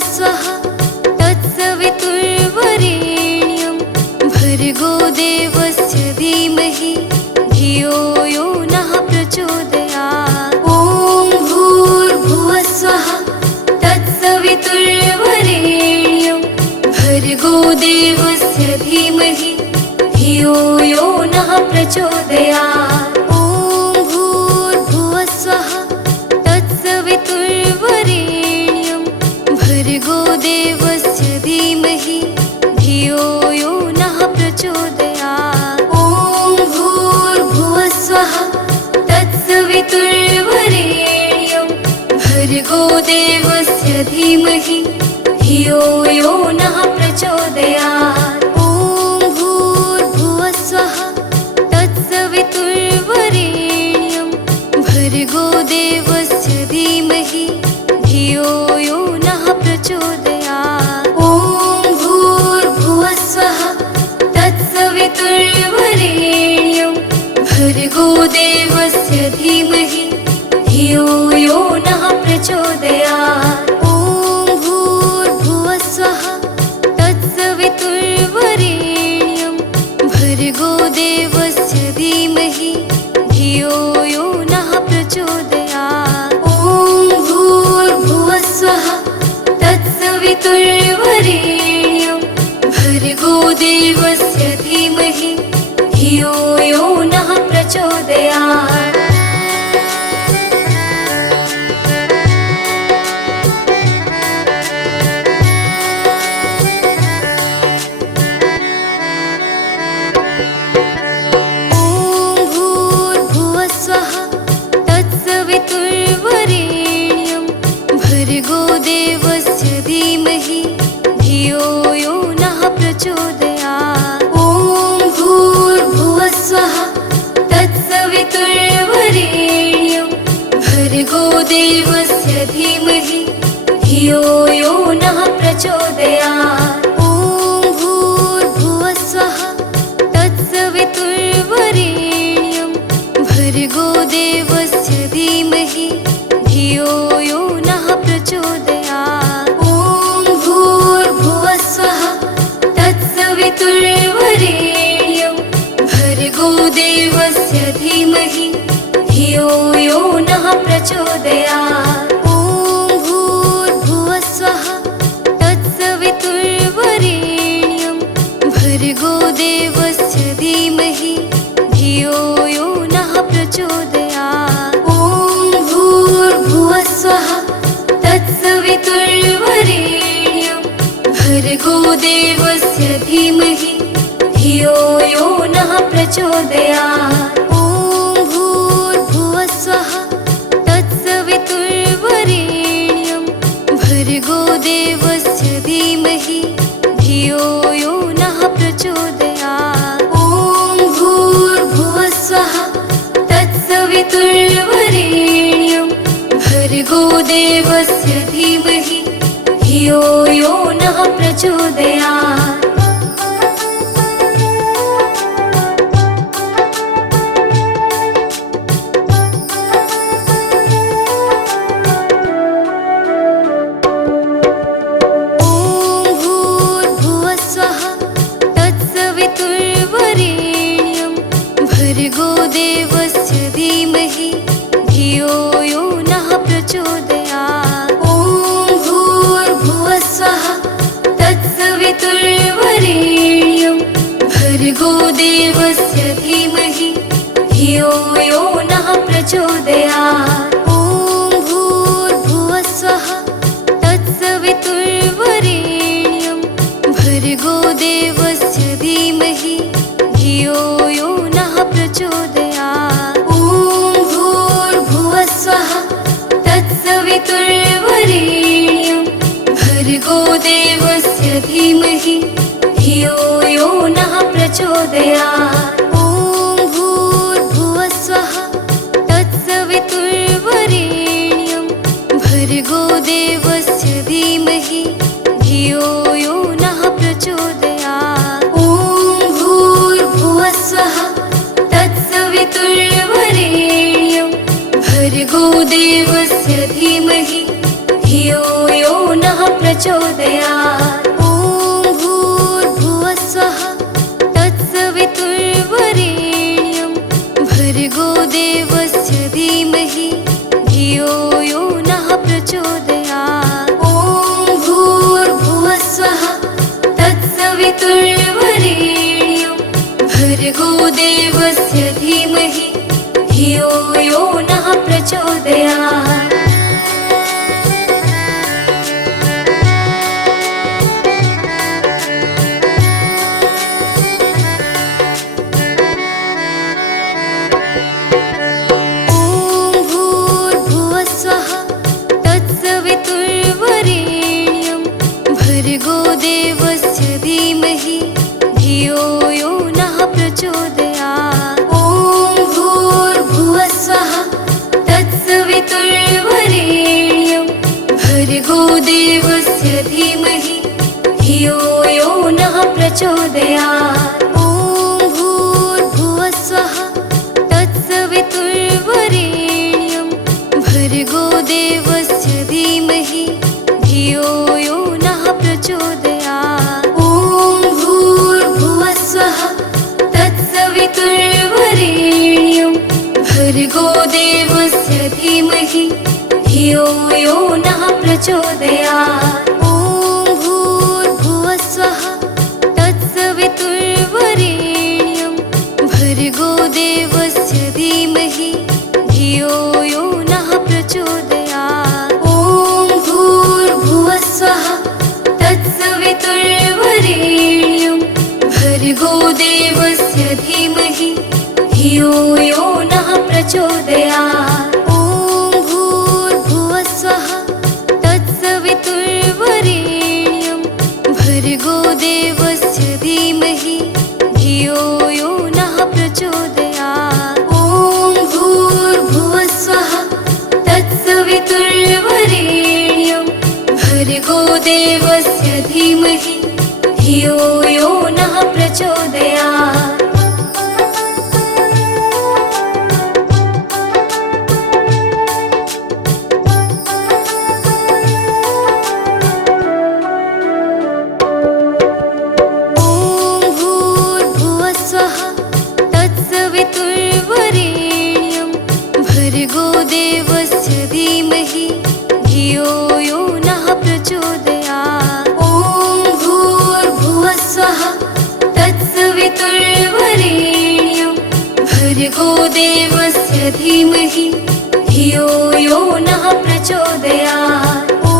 स्वः तत्सवितुर्वरेण्यं भर्गो देवस्य धीमहि धियो यो नः प्रचोदयात्। ॐ भूर्भुवः स्वः तत्सवितुर्वरेण्यं भर्गो देवस्य धीमहि धियो यो नः प्रचोदयात्। ॐ भूर्भुवः स्वः तत्सवितुर्वरेण्यं भर्गो देवस्य धीमहि धियो यो नः प्रचोदयात्। ॐ भूर्भुवः स्वः तत्सवितुर्वरेण्यं भर्गो देवस्य धीमहि धियो यो नः प्रचोदयात्। ॐ भूर्भुवः स्वः तत्सवितुर्वरेण्यं भर्गो देवस्य धीमहि धियो यो नः प्रचोदयात्। ॐ भूर्भुवः स्वः तत्सवितुर्वरेण्यं भर्गो देवस्य धीमहि धियो यो नः प्रचोदयात्। ॐ भूर्भुवः स्वः तत्सवितुर्वरेण्यं भर्गो देवस्य धीमहि धियो यो नः प्रचोदयात्। ॐ भूर्भुवः स्वः तत्सवितुर्वरेण्यं भर्गो देवस्य धीमहि धियो यो नः प्रचोदयात्। भर्गो देवस्य धीमहि धियो यो नः प्रचोदयात्। ॐ भूर्भुवः स्वः तत्सवितुर्वरेण्यं भर्गो देवस्य धीमहि धियो यो नः प्रचोदयात्। ॐ भूर्भुवः स्वः तत्सवितुर्वरेण्यं भर्गो देवस्य धीमहि धियो यो नः प्रचोदयात्। ॐ भूर्भुवः स्वः तत्सवितुर्वरेण्यं भर्गो देवस्य धीमहि धियो यो नः प्रचोदयात्। ॐ भूर्भुवः स्वः तत्सवितुर्वरेण्यं भर्गो देवस्य धीमहि धियो यो नः प्रचोदयात्। ॐ भूर्भुवः स्वः तत्सवितुर्वरेण्यं भर्गो देवस्य धीमहि धियो यो नः प्रचोदयात्। ॐ भूर्भुवः स्वः तत्सवितुर्वरेण्यं भर्गो देवस्य धीमहि धियो यो नः प्रचोदयात्। ॐ भूर्भुवः स्वः तत्सवितुर्वरेण्यं भर्गो देवस्य धीमहि धियो यो नः प्रचोदयात्। ॐ भूर्भुवः स्वः तत्सवितुर्वरेण्यं भर्गो देवस्य धीमहि धियो यो नः प्रचोदयात्। ॐ भूर्भुवः स्वः तत्सवितुर्वरेण्यं भर्गो देवस्य धीमहि धियो यो नः प्रचोदयात्। ॐ भूर्भुवः स्वः तत्सवितुर्वरेण्यं भर्गो देवस्य धीमहि धियो यो नः प्रचोदयात्। ॐ भूर्भुवः स्वः तत्सवितुर्वरेण्यं भर्गो देवस्य धीमहि धियो यो नः प्रचोदयात्। ॐ भूर्भुवः स्वः तत्सवितुर्वरेण्यं भर्गो देवस्य धीमहि धियो यो नः प्रचोदयात्। ॐ भूर्भुवः स्वः तत्सवितुर्वरेण्यं भर्गो देवस्य धीमहि धियो यो नः प्रचोदयात्। प्रचोदयात्। ॐ भूर्भुवस्सुवः तत्सवितुर्वरेण्यं भर्गो देवस्य धीमहि धियो यो नः प्रचोदयात्। ॐ भूर्भुवस्सुवः तत्सवितुर्वरेण्यं भर्गो देवस्य धीमहि धियो यो नः प्रचोदयात्। भर्गो देवस्य धीमहि धियो यो नः प्रचोदयात्। ॐ भूर्भुवस्सुवः तत्सवितुर्वरेण्यं भर्गो देवस्य धीमहि धियो यो नः प्रचोदयात्। ॐ भूर्भुवस्सुवः तत्सवितुर्वरेण्यं भर्गो देवस्य धीमहि धियो यो नः प्रचोदयात्। ॐ भूर्भुवस्सुवः तत्सवितुर्वरेण्यं भर्गो देवस्य धीमहि धियो यो नः प्रचोदयात्। ॐ भूर्भुवस्सुवः तत्सवितुर्वरेण्यं भर्गो देवस्य धीमहि धियो यो नः प्रचोदयात्। ॐ भूर्भुवस्सुवः तत्सवितुर्वरेण्यं भर्गो देवस्य धीमहि धियो यो नः प्रचोदयात्। ॐ भूर्भुवस्सुवः तत्सवितुर्वरेण्यं भर्गो देवस्य धीमहि धियो यो नः प्रचोदयात्। ॐ भूर्भुवस्सुवः तत्सवितुर्वरेण्यं भर्गो देवस्य धीमहि धियो यो नः प्रचोदयात्। ॐ भूर्भुवस्सुवः तत्सवितुर्वरेण्यं भर्गो देवस्य धीमहि धियो यो नः प्रचोदयात्। ॐ भूर्भुवस्सुवः तत्सवितुर्वरेण्यं भर्गो देवस्य धीमहि धियो यो नः प्रचोदयात्। ॐ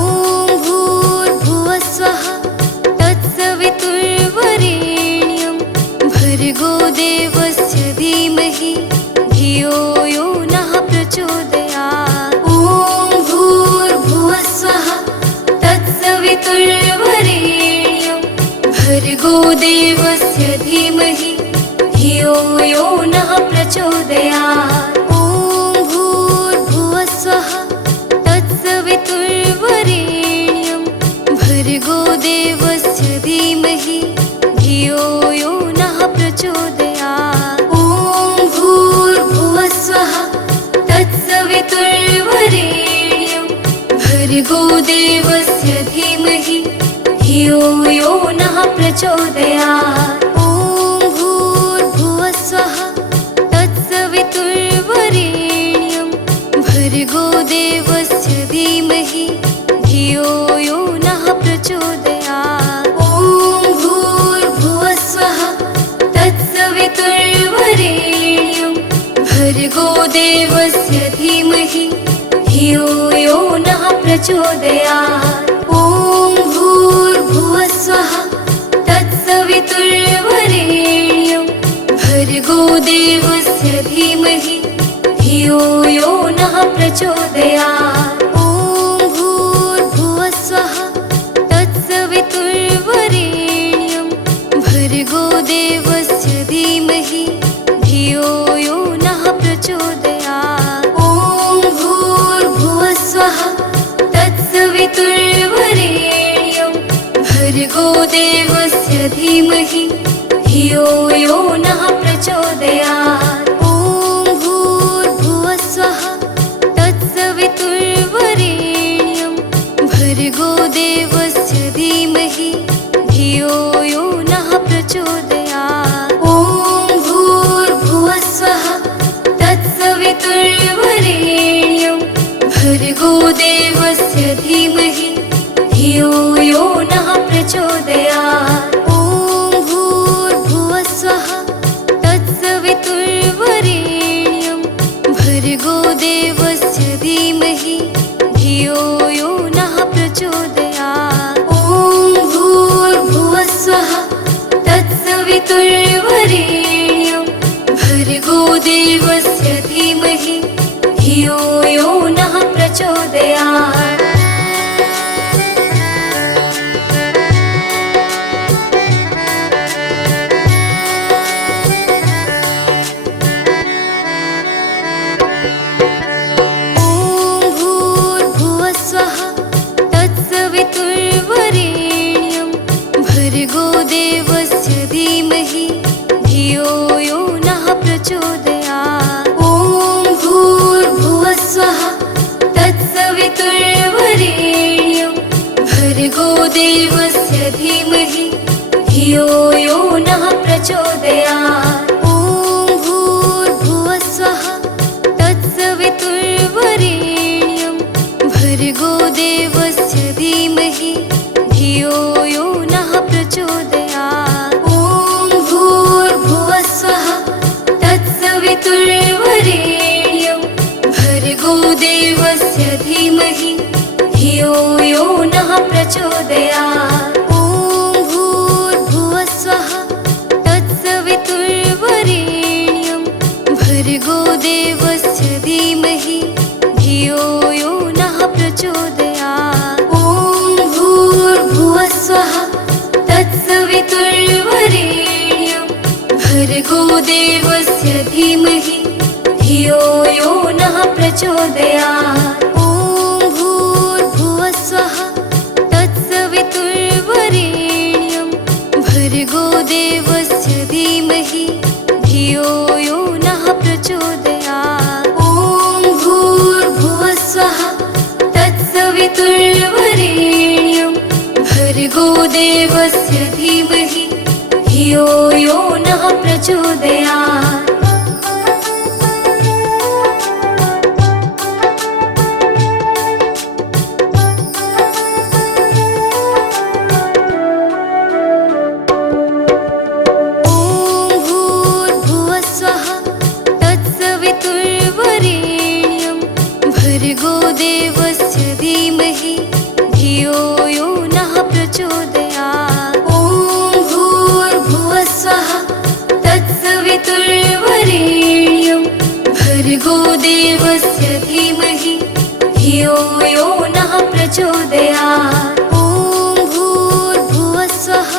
भूर्भुवस्सुवः तत्सवितुर्वरेण्यं भर्गो देवस्य धीमहि धियो यो नः प्रचोदयात्। ॐ भूर्भुवस्सुवः तत्सवितुर्वरेण्यं भर्गो देवस्य धीमहि धियो यो नः प्रचोदयात्। ॐ भूर्भुवस्सुवः तत्सवितुर्वरेण्यं भर्गो देवस्य धीमहि धियो यो नः प्रचोदयात्। ॐ भूर्भुवस्सुवः तत्सवितुर्वरेण्यं भर्गो देवस्य धीमहि धियो यो नः प्रचोदयात्। ॐ भूर्भुवस्सुवः तत्सवितुर्वरेण्यं भर्गो देवस्य धीमहि धियो यो नः प्रचोदयात्। ॐ भूर्भुवस्सुवः तत्सवितुर्वरेण्यं भर्गो देवस्य धीमहि धियो यो नः प्रचोदयात्। ॐ भूर्भुवस्सुवः तत्सवितुर्वरेण्यं भर्गो देवस्य धीमहि धियो यो नः प्रचोदयात्। ॐ भूर्भुवस्सुवः तत्सवितुर्वरेण्यं भर्गो देवस्य धीमहि धियो यो नः प्रचोदयात्। ॐ भूर्भुवस्सुवः तत्सवितुर्वरेण्यं भर्गो देवस्य धीमहि धियो यो नः प्रचोदयात्। ॐ भूर्भुवस्सुवः तत्सवितुर्वरेण्यं भर्गो देवस्य देवस्य धीमहि धियो यो नः प्रचोदयात्। ॐ भूर्भुवस्सुवः तत्सवितुर्वरेण्यं भर्गो देवस्य धीमहि धियो यो नः प्रचोदयात्। भर्गो देवस्य धीमहि धियो यो नः प्रचोदयात्। ॐ भूर्भुवस्सुवः तत्सवितुर्वरेण्यं भर्गो देवस्य धीमहि धियो यो नः प्रचोदयात्। ॐ भूर्भुवस्सुवः तत्सवितुर्वरेण्यं भर्गो देवस्य धीमहि धियो यो नः प्रचोदयात्। ॐ भूर्भुवस्सुवः तत्सवितुर्वरेण्यं भर्गो देवस्य धीमहि धियो यो नः प्रचोदयात्। ॐ भूर्भुवस्सुवः तत्सवितुर्वरेण्यं भर्गो देवस्य धीमहि धियो यो नः प्रचोदयात्। ॐ भूर्भुवस्सुवः तत्सवितुर्वरेण्यं भर्गो देवस्य धीमहि धियो यो नः प्रचोदयात्। ॐ भूर्भुवस्सुवः तत्सवितुर्वरेण्यं भर्गो देवस्य धीमहि धियो यो नः प्रचोदयात्। ॐ भूर्भुवस्सुवः तत्सवितुर्वरेण्यं भर्गो देवस्य धीमहि धियो यो नः प्रचोदयात्। भर्गो देवस्य धीमहि धियो यो नः प्रचोदयात्। ॐ भूर्भुवस्सुवः तत्सवितुर्वरेण्यं भर्गो देवस्य धीमहि धियो यो नः प्रचोदयात्। ॐ भूर्भुवस्सुवः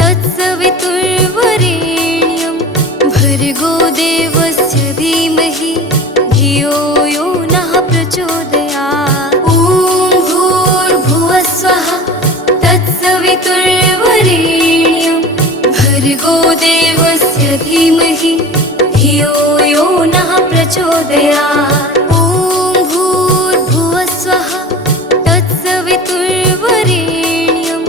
तत्सवितुर्वरेण्यं भर्गो देवस्य धीमहि धियो यो नः प्रचोदयात्। ॐ भूर्भुवस्सुवः तत्सवितुर्वरेण्यं भर्गो देवस्य धीमहि धियो यो नः प्रचोदयात्। ॐ भूर्भुवस्सुवः तत्सवितुर्वरेण्यं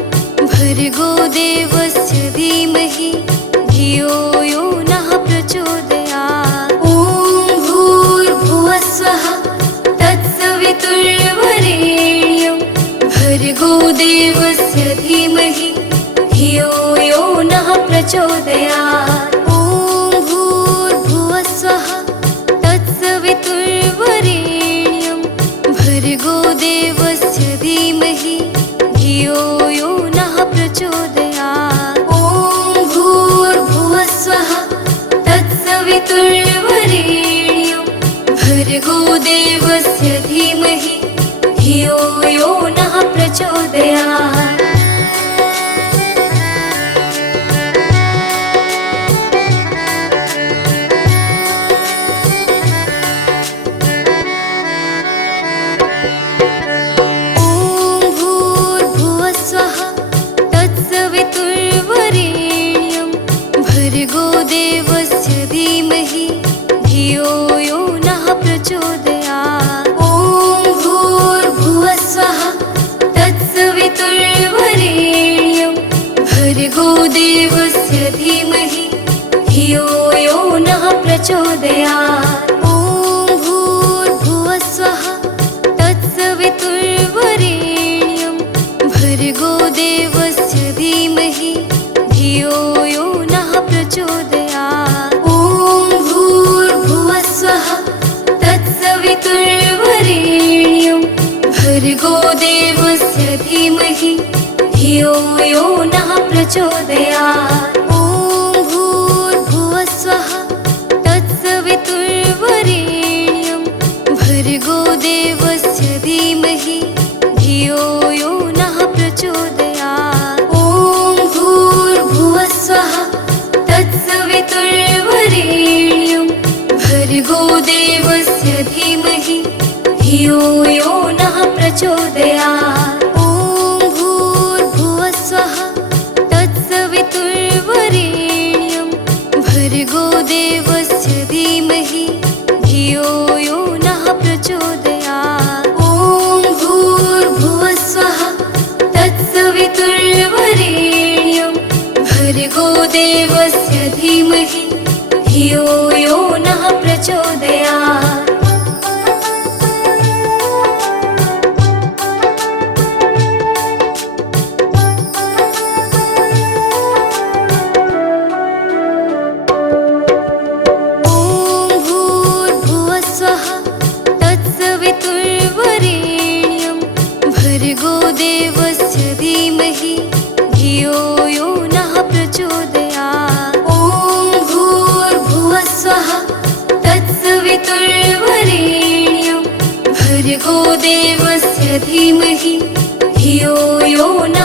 भर्गो देवस्य धीमहि धियो यो नः प्रचोदयात्। ॐ भूर्भुवस्सुवः तत्सवितुर्वरेण्यं भर्गो देवस्य धीमहि धियो यो नः प्रचोदयात्। ॐ भूर्भुवस्सुवः तत्सवितुर्वरेण्यं भर्गो देवस्य धीमहि धियो यो नः प्रचोदयात्। ॐ भूर्भुवस्सुवः तत्सवितुर्वरेण्यं भर्गो देवस्य धीमहि धियो यो नः प्रचोदयात्। ॐ भूर्भुवस्सुवः तत्सवितुर्वरेण्यं भर्गो देवस्य धीमहि धियो यो नः प्रचोदयात्। ॐ भूर्भुवस्सुवः तत्सवितुर्वरेण्यं भर्गो देवस्य धीमहि धियो यो नः प्रचोदयात्। ॐ भूर्भुवः स्वः तत्सवितुर्वरेण्यं भर्गो देवस्य धीमहि धियो यो नः प्रचोदयात्। ॐ भूर्भुवः स्वः तत्सवितुर्वरेण्यं भर्गो देवस्य धीमहि धियो यो नः प्रचोदयात्। ॐ भूर्भुवः स्वः तत्सवितुर्वरेण्यं भर्गो देवस्य धीमहि धियो यो नः प्रचोदयात्। ॐ भूर्भुवः स्वः तत्सवितुर्वरेण्यं भर्गो देवस्य धीमहि धियो यो नः प्रचोदयात्। भर्गो देवस्य धीमहि धियो यो नः प्रचोदयात्। ॐ भूर्भुवः स्वः तत्सवितुर्वरेण्यं भर्गो देवस्य धीमहि धियो यो नः